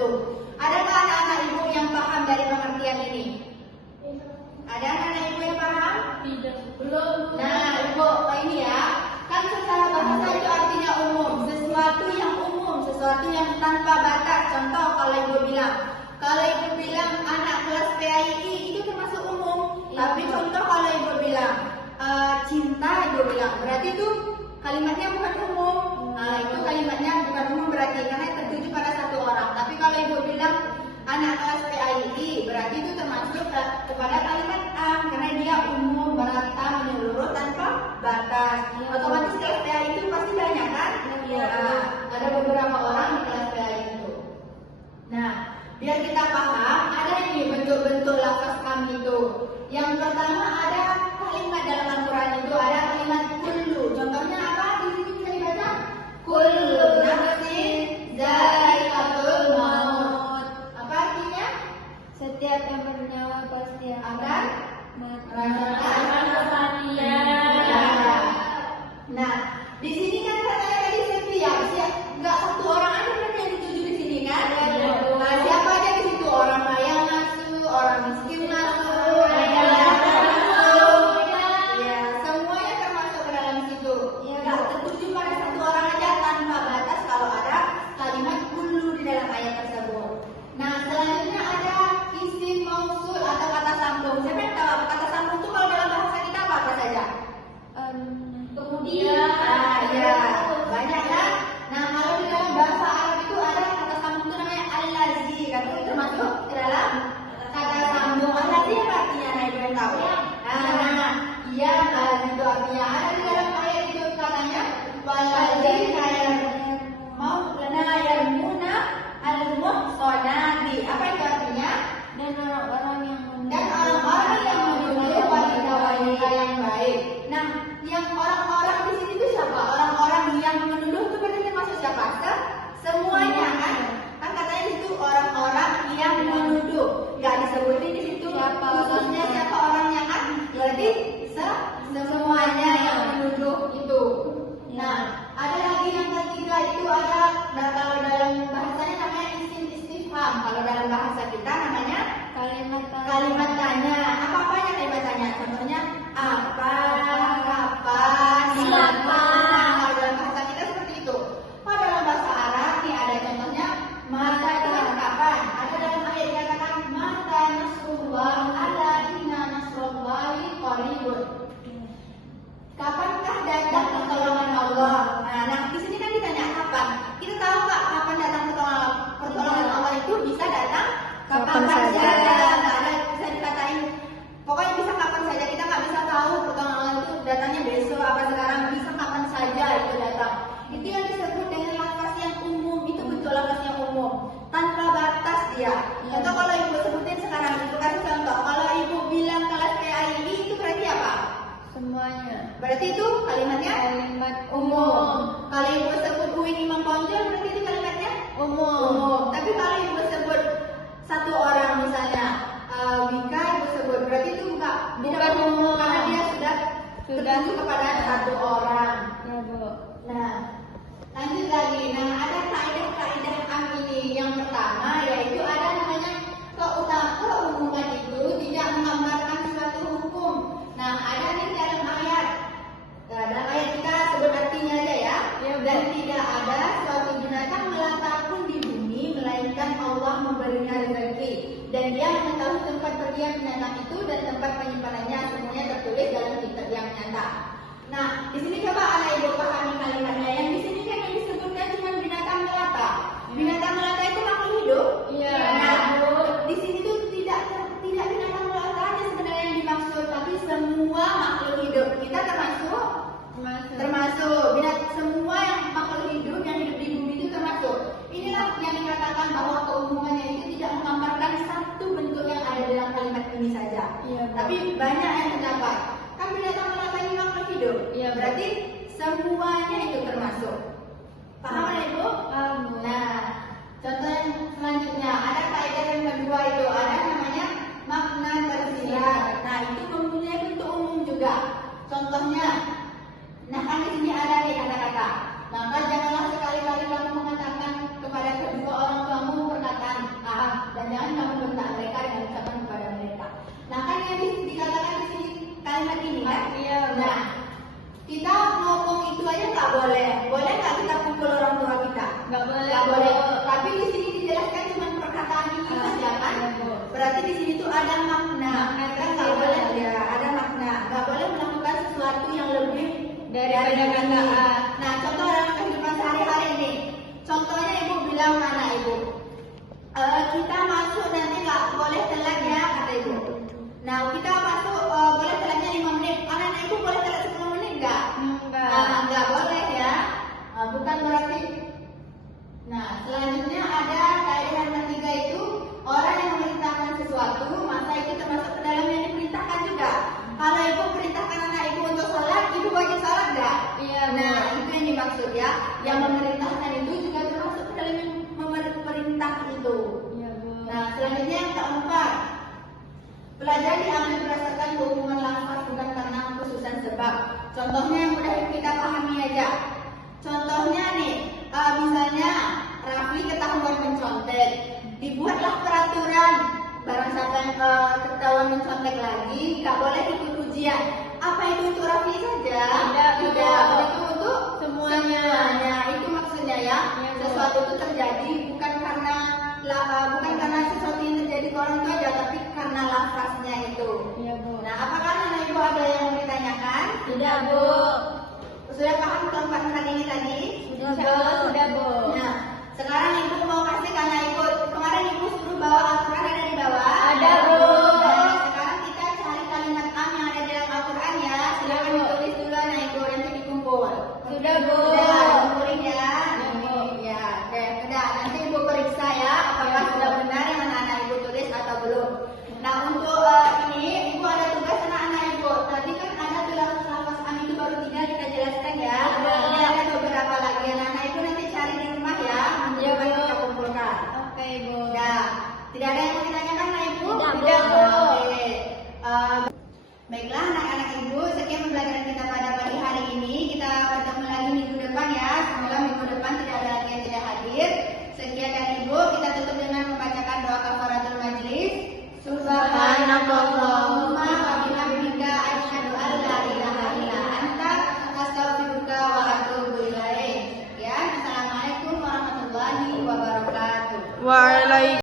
bentuk. Adakah anak-anak ibu yang paham dari pengertian ini? Ada anak-anak ibu yang paham? Tidak. Belum. Nah, ibu ini ya. Kan secara bahasa itu artinya umum, sesuatu yang umum, sesuatu yang tanpa batas. Contoh kalau ibu bilang anak kelas PAII itu termasuk umum. Tapi contoh kalau ibu bilang cinta, ibu bilang berarti itu kalimatnya bukan umum. Nah, itu kalimatnya bukan umum berarti karena tertuju pada satu orang. Tapi kalau ibu bilang anak kelas PAII berarti itu termasuk kepada kalimat am karena dia umum, merata, menyeluruh tanpa batas. Otomatis kelas PAII itu pasti banyak kan? Ya, ada beberapa orang di kelas PAII itu. Nah, biar kita paham, ada ini bentuk-bentuk lafaz kami itu. Yang pertama ada kalimat dalam Al-Quran itu ada kalimat kullu. Contohnya apa? Di sini bisa dibaca kullu nafsin za'iqatul maut. Apa artinya? Setiap yang bernyawa pasti Akan merasakan kematian. Nah, di sini kan katanya tadi setiap nggak satu orang aja kan yang dituju di sini kan? Nah, siapa aja di situ? Orang kaya masuk, orang miskin masuk, ya semuanya termasuk ke dalam situ. Nggak tertuju pada satu orang aja tanpa batas kalau ada kalimat kullu di dalam ayat tersebut. Nah, selanjutnya ada isim mausul atau kata sambung. Siapa yang tahu kata sambung itu kalau dalam bahasa kita apa saja? Kemudian Ya, banyak kan? Nah, kalau di dalam bahasa Arab itu ada kata sambung itu namanya al-lazi, kan itu termasuk ke dalam kata sambung. Al-lazi apa artinya? Nah, ibu yang tahu? Nah, iya kan itu artinya ada di dalam ayat itu katanya walazi kayak mau lana yarmuna al-muhsanati. Apa itu artinya? dan orang-orang yang menuduh wanita-wanita yang baik. Nah, yang orang-orang di sini itu siapa? Orang-orang yang menuduh itu berarti termasuk siapa? Semuanya kan? Kan katanya itu orang-orang yang menuduh. Gak disebutin di situ khususnya siapa orangnya kan? Berarti semuanya yang menuduh itu. Nah, ada lagi yang ketiga itu ada kalau dalam bahasanya namanya isim istifham. Kalau dalam bahasa kita namanya kalimat tanya. Apa-apanya kalimat tanya? Contohnya apa, kapan, siapa. Nah, kalau dalam bahasa kita seperti itu. Kalau dalam bahasa Arab nih ada contohnya mata itu kan kapan? Ada dalam ayat dikatakan mata nasrullah ala inna nasrullahi qaribun. Kapankah datang pertolongan Allah? Nah, di sini kan ditanya kapan. Kita tahu nggak kapan datang pertolongan Allah itu bisa datang kapan saja. Nggak ada bisa dikatain. Pokoknya bisa kapan saja. Kita nggak bisa tahu pertolongan Allah itu datangnya besok apa sekarang. Bisa kapan saja itu datang. Itu yang disebut dengan lafaz yang umum. Itu betul lafaz yang umum. Tanpa batas dia. Contoh kalau ibu sebutin sekarang itu kasih contoh. Kalau ibu bilang kelas PAII itu berarti apa? semuanya. Berarti itu kalimatnya Kalimat umum. Kalau ibu sebut UIN Imam Ponjol berarti itu kalimatnya umum. Tapi kalau ibu sebut satu orang misalnya Wika ibu sebut berarti itu bukan umum karena dia sudah tertentu kepada satu orang. Ya, Bu. Nah, lanjut lagi. Nah, ada kaidah-kaidah am ini. Yang pertama yaitu ada namanya keumuman itu tidak menggambarkan suatu hukum. Nah, ada di dalam ayat. Nah, dalam ayat kita sebut artinya aja ya. Dan tidak ada suatu binatang melata pun di bumi melainkan Allah memberinya rezeki. Dan dia mengetahui tempat berdiam binatang itu dan tempat penyimpanannya semuanya tertulis dalam kitab yang nyata. Nah, di sini coba anak ibu pahami kalimatnya. Yang di sini kan yang disebutkan cuma binatang melata. Binatang melata itu makhluk hidup. Iya. Nah, di sini tuh tidak binatang melata aja sebenarnya yang dimaksud, tapi semua makhluk hidup. Kita termasuk semua yang makhluk hidup yang hidup di bumi itu termasuk. Inilah yang dikatakan bahwa keumumannya itu tidak menggambarkan satu bentuk yang ada dalam kalimat ini saja. Iya, Tapi banyak yang terdapat. Kan binatang melata ini makhluk hidup. Iya, Berarti semuanya itu termasuk. Paham ya Ibu? Paham. Nah, contoh yang selanjutnya ada kaidah yang kedua itu ada namanya makna tersirat. Nah, itu mempunyai bentuk umum juga. Contohnya, nah kan di sini ada nih kata-kata. Maka janganlah sekali-kali kamu mengatakan kepada kedua orang tuamu perkataan Nggak boleh. Tapi di sini dijelaskan cuma perkataan ini saja kan? Berarti di sini tuh ada makna. Kan nggak boleh ya, ada makna. Nggak boleh melakukan sesuatu yang lebih Daripada kataan. Nah, contoh dalam kehidupan sehari-hari ini. Contohnya ibu bilang mana ibu? Kita masuk nanti nggak boleh telat ya kata ibu. Nah, kita masuk boleh telatnya 5 menit. Anak-anak ibu boleh telat 10 menit nggak? Nggak boleh ya. Bukan berarti. Nah, selanjutnya ada kaidah yang ketiga itu orang yang memerintahkan sesuatu maka itu termasuk ke dalam yang diperintahkan juga. Kalau ibu perintahkan anak ibu untuk sholat, ibu wajib sholat nggak? Iya, Bu. Nah, itu yang dimaksud ya. Yang memerintahkan itu juga termasuk ke dalam yang memerintah itu. Iya, Bu. Nah, selanjutnya yang keempat, pelajaran diambil berdasarkan hubungan lafaz bukan karena khususan sebab. Contohnya yang mudah kita pahami aja. Contohnya nih, misalnya Raffi ketahuan mencontek, dibuatlah peraturan. Barang siapa yang ketahuan mencontek lagi, nggak boleh ikut ujian. Apa itu untuk Raffi saja? Tidak. Itu untuk Semuanya. Itu maksudnya ya. Iya, Bu. Sesuatu itu terjadi bukan karena sesuatu yang terjadi ke orang itu aja, tapi karena lafaznya itu. Iya, Bu. Nah, apakah anak ibu ada yang mau ditanyakan? Sudah, Bu. Sudah paham keempat hal ini tadi? Insya Allah sudah, Bu. Nah, sekarang ibu mau kasih ke anak ibu. Kemarin ibu suruh bawa Al-Quran, ada di bawah? Ada, Bu. Nah, sekarang kita cari kalimat am yang ada di dalam Al-Quran ya. Silakan ditulis dulu anak ibu, nanti dikumpul. Sudah, Bu. Sudah, dikumpulin ya. Bu. Ya, oke. Sudah, nanti ibu periksa ya apakah sudah benar yang anak-anak ibu tulis atau belum. Nah, untuk ini ibu ada tugas anak-anak ibu. Tadi kan ada tulis lafaz am itu baru 3 kita jelaskan ya. Ini ada beberapa lagi anak-anak ibu nanti cari di rumah ya. Iya, Bu. Kita kumpulkan. Oke, Bu. Nah, tidak ada yang mau ditanyakan anak ibu? Tidak, Bu. Oke. Baiklah anak-anak ibu, sekian pembelajaran kita pada pagi hari ini. Kita bertemu lagi minggu depan ya. Semoga minggu depan tidak ada lagi yang tidak hadir. Sekian dari ibu, kita tutup dengan membacakan doa kafaratul majlis. Subhanakallahumma wa bihamdika asyhadu an la ilaha illa anta astaghfiruka wa atubu ilaik. Ya, assalamualaikum warahmatullahi wabarakatuh. Waalaikumsalam.